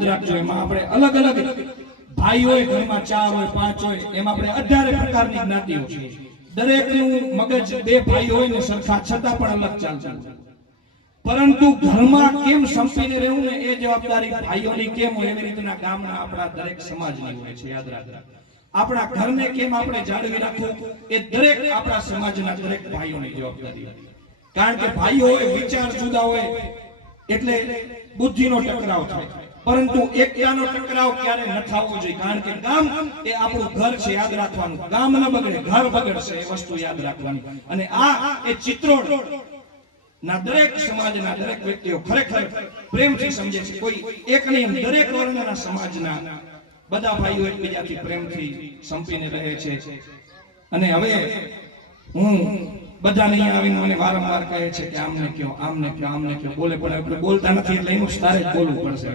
યાદ રાખજો એમાં આપણે અલગ અલગ ભાઈ હોય, ઘરમાં 4 હોય 5 હોય, એમાં આપણે 18 પ્રકારની જ્ઞાતિઓ છે. દરેકનું મગજ 2 ભાઈ હોય ને સરખા છતાં પણ અલગ ચાલતું, પરંતુ ઘરમાં કેમ સંપીને રહેવું ને એ જવાબદારી ભાઈઓની કેમ હોય એવી રીતના ગામના આપણા દરેક સમાજની હોય છે. યાદ રાખજો આપણા ઘરને કેમ આપણે જાળવી રાખવું એ દરેક આપણા સમાજના દરેક ભાઈઓની જવાબદારી હોય. કારણ કે ભાઈઓ હોય, વિચાર જુદા હોય એટલે બુદ્ધિનો ટકરાવ થાય, પરંતુ એકતાનો ટકરાવ ક્યારે ન થવો જોઈએ. કારણ કે ગામ એ આપણું ઘર છે, યાદ રાખવાનું. ગામ ન બગડે, ઘર બગડશે, એ વસ્તુ યાદ રાખવાની. અને આ એ ચિત્રોડ ના દરેક સમાજના દરેક વ્યક્તિઓ ખરેખર પ્રેમથી સમજે છે. કોઈ એક નહીં, દરેક વર્ણના સમાજના બધા ભાઈઓ એકબીજાથી પ્રેમથી સંપીને રહે છે. અને હવે હું બધાને અહીંયા આવીને મને વારંવાર કહે છે કે આમને કયો, આમને કયો, આમને કયો, બોલે પણ આપણે બોલતા નથી, એટલે એનું તારે જ બોલવું પડશે.